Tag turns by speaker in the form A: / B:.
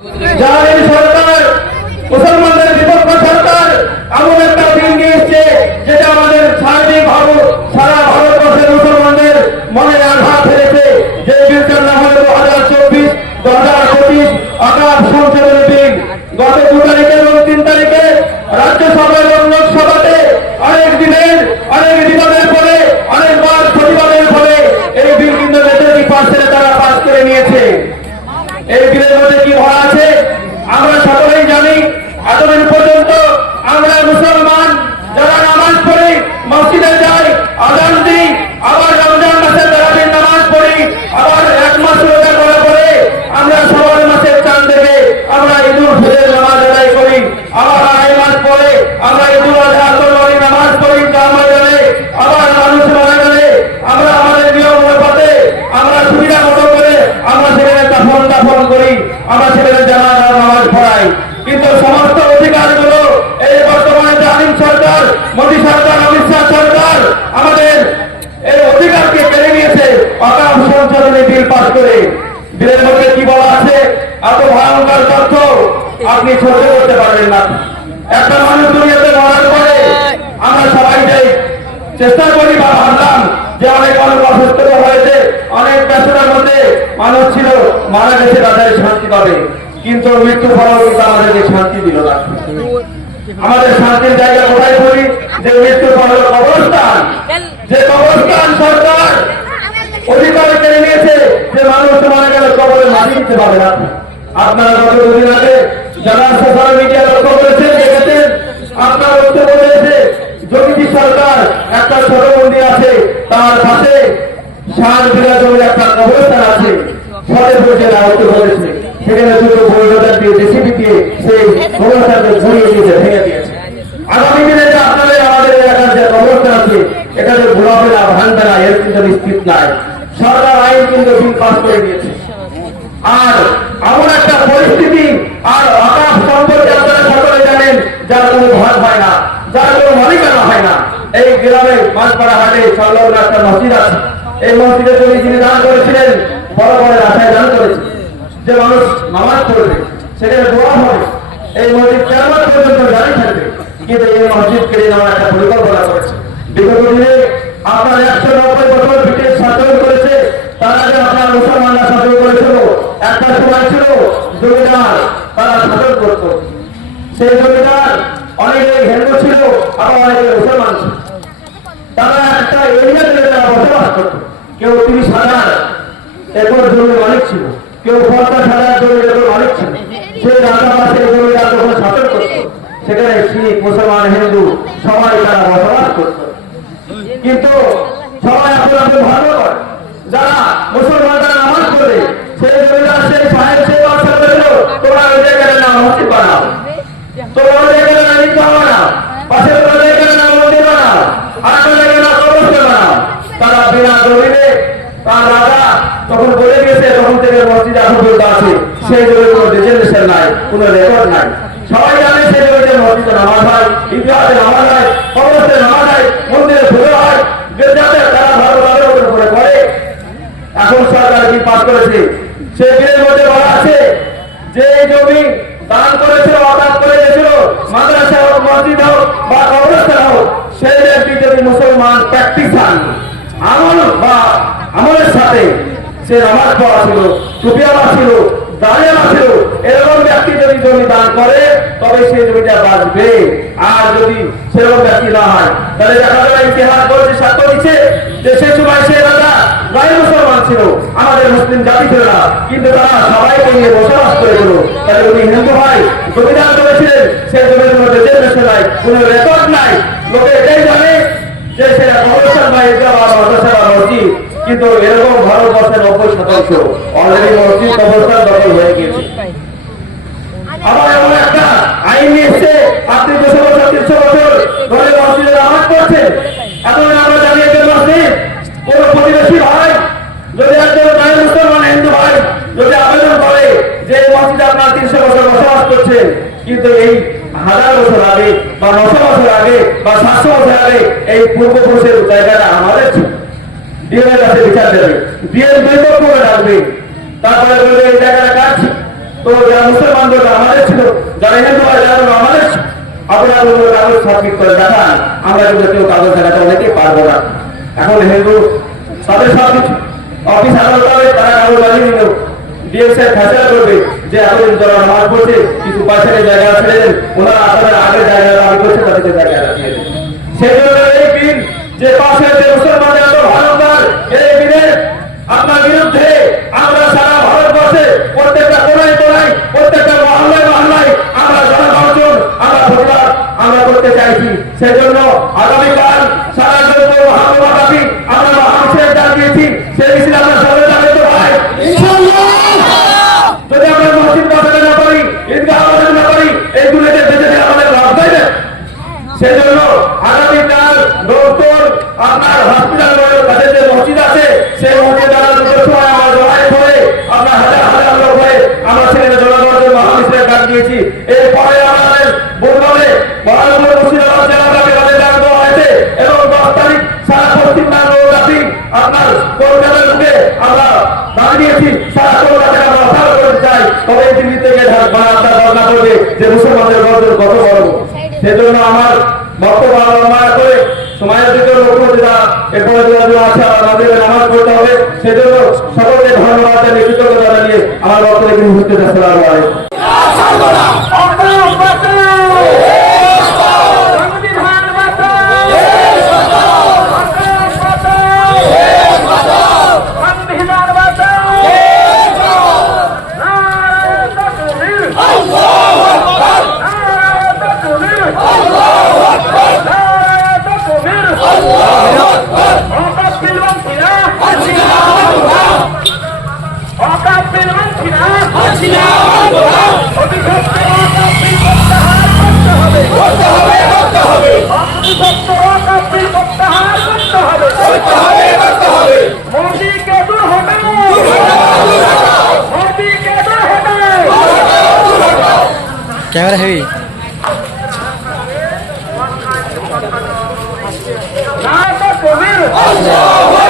A: 对。চেষ্টা করি বা ভাবলাম যে অনেক মানুষ অসুস্থ হয়েছে, অনেক ব্যস্ততার মধ্যে মানুষ ছিল, মারা গেছে তাদের শান্তি পাবে। কিন্তু মৃত্যু ফল কিন্তু আমাদেরকে শান্তি দিল না। আমাদের শান্তির জায়গা কোথায় করি যে মৃত্যু ফল কবরস্থান। যে কবরস্থান সরকার অধিকার কেড়ে নিয়েছে যে মানুষ মারা গেলে কবরে মাটি দিতে পারবে না। আপনারা গত দুদিন আগে যারা সোশ্যাল মিডিয়া লক্ষ্য করেছেন, দেখেছেন, আপনার বক্তব্য রয়েছে যোগীজি সরকার একটা ছোট মন্দির আছে তার পাশে ষাট বিঘা জমির একটা কবরস্থান আছে ফলে বসে আহত সেখানে দুটো বৈধতার দিয়ে জেসিবি দিয়ে সেই কবরস্থানকে ঘুরিয়ে দিয়েছে, ভেঙে দিয়েছে। আগামী দিনে যে আপনাদের আমাদের এলাকার যে কবরস্থান আছে এটা ঘোরাবে না ভাঙবে না এর কিন্তু নিশ্চিত নাই। সরকার আইন কিন্তু বিল পাস করে দিয়েছে। আর এমন একটা পরিস্থিতি, আর আকাশ সম্পর্কে আপনারা সকলে জানেন, যার কোনো ভাগ হয় না, যার কোনো মালিকানা হয় না। এই গ্রামে মাছপাড়া হাটে সংলগ্ন একটা মসজিদ আছে। এই মসজিদে তিনি যিনি দান করেছিলেন, বড় বড় আশায় দান করেছেন। যে মানুষ নামাজ পড়বে, সেখানে দোয়া হবে। এই মসজিদ কেমন পর্যন্ত জারি থাকবে। কিন্তু এই মসজিদ কেড়ে নেওয়ার একটা পরিকল্পনা করেছে। বিগত দিনে আপনার একশো নব্বই বছর ব্রিটিশ শাসন করেছে, তার আগে আপনার মুসলমানরা শাসন করেছিল। একটা সময় ছিল জমিদার, তারা শাসন করত। সেই জমিদার অনেকে হিন্দু ছিল, আবার অনেকে মুসলমান ছিল। তারা একটা এরিয়াতে করত কেউ তিনি সাজার এরপর জমির মালিক ছিল। কেউ পঞ্চাশ হাজার জমির এরপর মালিক ছিল। সে রাজা পাশে জমিদার যখন শাসন করত সেখানে শিখ, মুসলমান, হিন্দু, সবাই তারা বসবাস করত। কিন্তু সবাই আপন ভালো করে। যারা মুসলমানরা নামাজ পড়ে সেই জমিদার সেই সাহেব সেই বাদশা করেছিল তোমরা ওই জায়গায় না মসজিদ বানাও তোমরা ওই জায়গায় না ঈদগাহ বানাও পাশে ওই জায়গায় না মন্দির বানাও আর ওই জায়গায় না কবরস্থান বানাও তারা বিনা জমিনে তার রাজা তখন বলে থেকে মসজিদ এখন পর্যন্ত আছে, সেই জমির কোনো রেজুলেশন নাই, কোনো রেকর্ড নাই। সবাই জানে সেই জমিতে মসজিদে নামাজ হয় ঈদগাহে নামাজ হয়, কবরস্থানে নামাজ হয়, মন্দিরে পুজো হয় গির্জাতে তারা ভালোভাবে ওপরে করে করে। এখন সরকার কি পাস করেছে? সেই বিলের মধ্যে বলা আছে, যে জমি দান করেছিল অদান করে গেছিল মাদ্রাসা হোক, মসজিদ হোক বা কবরস্থান হোক, সেই ব্যক্তি যদি মুসলমান প্র্যাকটিসান আমল বা আমলের সাথে সে নামাজ পড়া ছিল টুপিয়ালা ছিল ছিল, এরকম ব্যক্তি যদি জমি দান করে, তবে সেই জমিটা বাঁচবে। আর যদি সেরকম ব্যক্তি না হয়, তাহলে দেখা যাবে ইতিহাস বলছে, সাক্ষ্য দিচ্ছে যে সে সময় সে রাজা মুসলমান ছিল, আমাদের মুসলিম জাতি ছিল না, কিন্তু তারা সবাইকে নিয়ে বসবাস করে গেল। তাহলে উনি হিন্দু জমিদান করেছিলেন জমির নাই, কোনো রেকর্ড নাই। লোকে এটাই জানে যে সেটা কবরস্থান বা কিন্তু এরকম ভারতবর্ষের নব্বই শতাংশ অলরেডি মসজিদ কবরস্থান দখল হয়ে গিয়েছে। আবার এমন একটা আইন এসছে আপনি দুশো বছর তিনশো বছর ধরে মসজিদে পড়ছেন এখন আমরা জানি মসজিদ কোন প্রতিবেশী ভাই যদি একজন মুসলমান, হিন্দু ভাই যদি আবেদন করে যে এই আপনার তিনশো বছর বসবাস কিন্তু এই হাজার বছর আগে বা নশো বছর আগে বা সাতশো বছর আগে এই পূর্বপুরুষের জায়গাটা আমাদের ছিল। কাছে বিচার দেবে। ডাকবে। তারপরে বলবে, এই জায়গাটা কাজ তো যারা আমাদের ছিল। যারা হিন্দু হয় যারা আমাদের আপনারা ওগুলো কাগজ সাবমিট করে দেখান। আমরা কিন্তু কেউ কাগজ দেখাতে অনেকে পারব না। এখন হিন্দু তাদের সব কিছু। অফিস আদালত হবে, তারা কাগজ বাজিয়ে নিল। ডিএসএ ফেসলা করবে যে এতদিন যারা নামাজ পড়ছে, কিছু পাশের জায়গা দেন। ওনারা আপনাদের আগের জায়গা দাবি করছে চাইছি সেই জন্য আগামীকাল সারা জন্য মহাত্মাগান্ধী আমরা মহাপুরুষের ডাক দিয়েছি। সেই মিছিল আমরা সবাই তো ভাই যদি আমরা মসজিদ বাজারে না পারি ঈদগাহ না বেঁচে আমাদের লাভ পাইবে সেই জন্য আগামীকাল ডক্টর আপনার হসপিটাল রোডের কাছে যে মসজিদ আছে সেই মসজিদ দ্বারা দুটোর সময় আমরা জড়াই করে আপনার হাজার হাজার লোক হয়ে আমরা সেখানে জনগণের মহামিশ্রের ডাক দিয়েছি এরপরে আমাদের বলবে মহানগর মুর্শিদাবাদ জেলাটাকে বাজে ডাক দেওয়া হয়েছে এবং দশ তারিখ সারা পশ্চিমবঙ্গ ব্যাপী আপনার কলকাতার বুকে আমরা দাবি দিয়েছি সারা কলকাতাকে আমরা অসার করতে চাই তবে এই দিল্লি থেকে আপনার বর্ণনা করবে যে মুসলমানদের গর্বের কত বড় সেজন্য আমার বক্তব্য লম্বা করে সময়ের দিকে লক্ষ্য যেটা এরপরে যেগুলো আছে আমাদের নামাজ পড়তে হবে সেজন্য সকলকে ধন্যবাদ জানিয়ে কৃতজ্ঞতা জানিয়ে আমার বক্তব্য এখানে হচ্ছে আসসালামু আলাইকুম।
B: कैमरा हैवी अल्लाह